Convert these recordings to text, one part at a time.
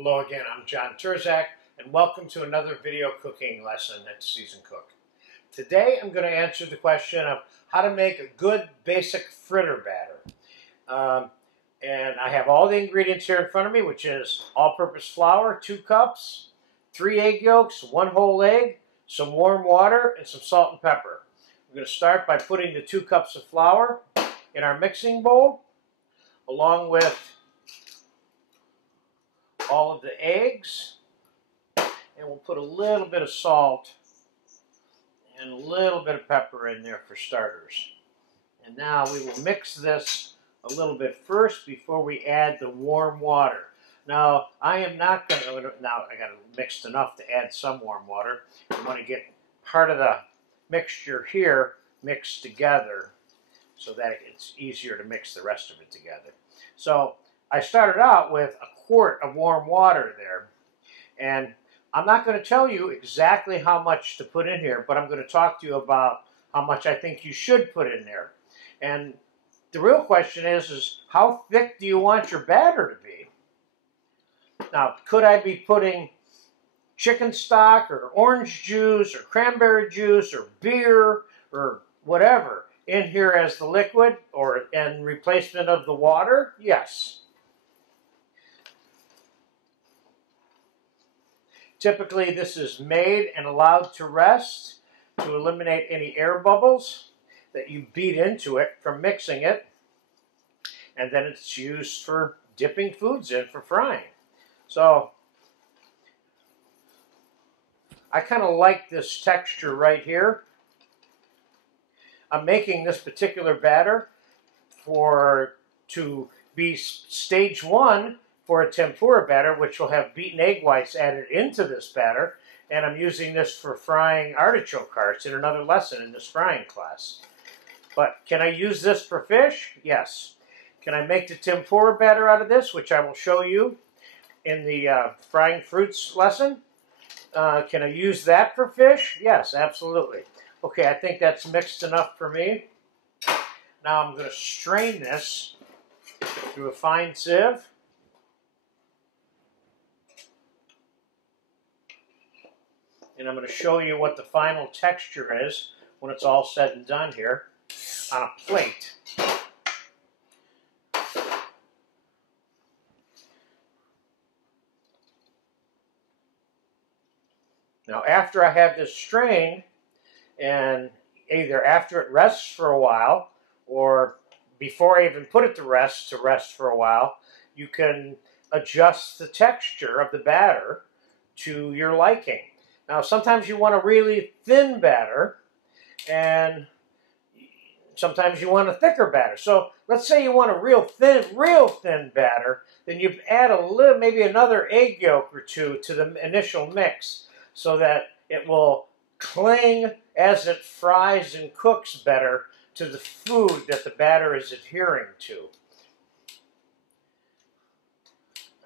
Hello again, I'm John Turzak, and welcome to another video cooking lesson at Seasoned Cook. Today I'm going to answer the question of how to make a good basic fritter batter. And I have all the ingredients here in front of me, which is all-purpose flour, 2 cups, 3 egg yolks, 1 whole egg, some warm water, and some salt and pepper. I'm going to start by putting the 2 cups of flour in our mixing bowl, along with all of the eggs, and we'll put a little bit of salt and a little bit of pepper in there for starters. And now we will mix this a little bit first before we add the warm water. Now, I am not going to, now I got it mixed enough to add some warm water. I want to get part of the mixture here mixed together so that it's easier to mix the rest of it together. So I started out with a quart of warm water there, and I'm not going to tell you exactly how much to put in here, but I'm going to talk to you about how much I think you should put in there. And the real question is how thick do you want your batter to be? Now, could I be putting chicken stock or orange juice or cranberry juice or beer or whatever in here as the liquid or in replacement of the water? Yes. Typically, this is made and allowed to rest to eliminate any air bubbles that you beat into it from mixing it. And then it's used for dipping foods in for frying. So I kind of like this texture right here. I'm making this particular batter to be stage 1 for a tempura batter, which will have beaten egg whites added into this batter. And I'm using this for frying artichoke hearts in another lesson in this frying class. But can I use this for fish? Yes. Can I make the tempura batter out of this, which I will show you in the frying fruits lesson? Can I use that for fish? Yes, absolutely. Okay, I think that's mixed enough for me. Now I'm going to strain this through a fine sieve. And I'm going to show you what the final texture is when it's all said and done here on a plate. Now, after I have this strained, and either after it rests for a while or before I even put it to rest for a while, you can adjust the texture of the batter to your liking. Now, sometimes you want a really thin batter, and sometimes you want a thicker batter. So let's say you want a real thin batter, then you add a little, maybe another egg yolk or 2 to the initial mix so that it will cling as it fries and cooks better to the food that the batter is adhering to.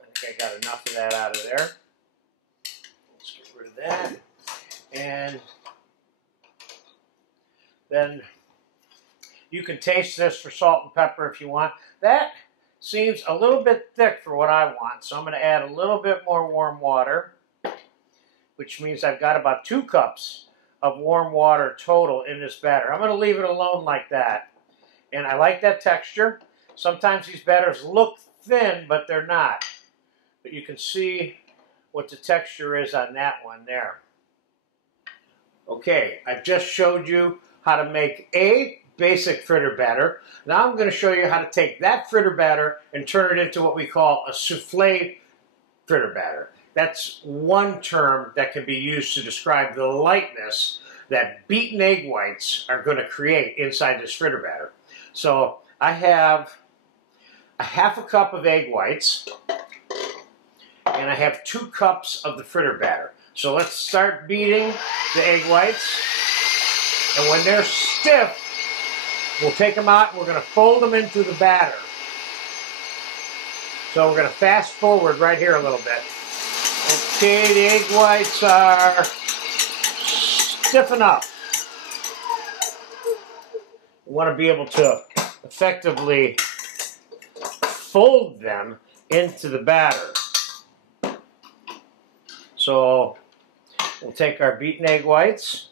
I think I got enough of that out of there. Let's get rid of that. And then you can taste this for salt and pepper if you want. That seems a little bit thick for what I want, so I'm going to add a little bit more warm water, which means I've got about 2 cups of warm water total in this batter. I'm going to leave it alone like that. And I like that texture. Sometimes these batters look thin, but they're not. But you can see what the texture is on that one there. Okay, I've just showed you how to make a basic fritter batter. Now I'm going to show you how to take that fritter batter and turn it into what we call a soufflé fritter batter. That's one term that can be used to describe the lightness that beaten egg whites are going to create inside this fritter batter. So I have a ½ cup of egg whites, and I have 2 cups of the fritter batter. So let's start beating the egg whites. And when they're stiff, we'll take them out and we're going to fold them into the batter. So we're going to fast forward right here a little bit. Okay, the egg whites are stiff enough. We want to be able to effectively fold them into the batter. So we'll take our beaten egg whites.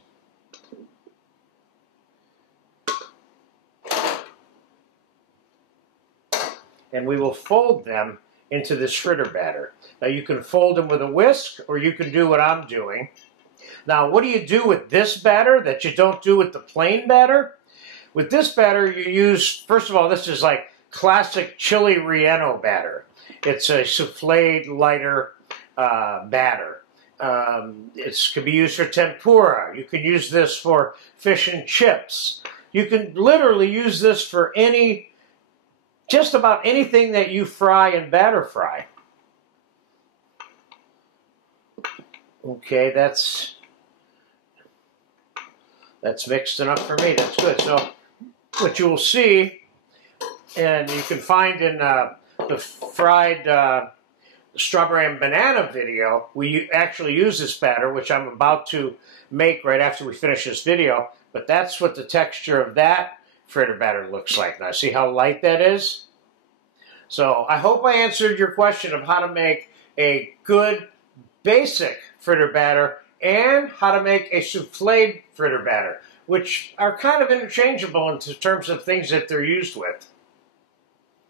And we will fold them into this fritter batter. Now you can fold them with a whisk, or you can do what I'm doing. Now what do you do with this batter that you don't do with the plain batter? With this batter you use, first of all, this is like classic chili relleno batter. It's a soufflé lighter batter. It can be used for tempura. You can use this for fish and chips. You can literally use this for just about anything that you fry and batter fry. Okay, that's mixed enough for me. That's good. So what you will see, and you can find in the fried strawberry and banana video, we actually use this batter, which I'm about to make right after we finish this video. But that's what the texture of that fritter batter looks like. Now, see how light that is? So I hope I answered your question of how to make a good basic fritter batter and how to make a soufflé fritter batter, which are kind of interchangeable in terms of things that they're used with.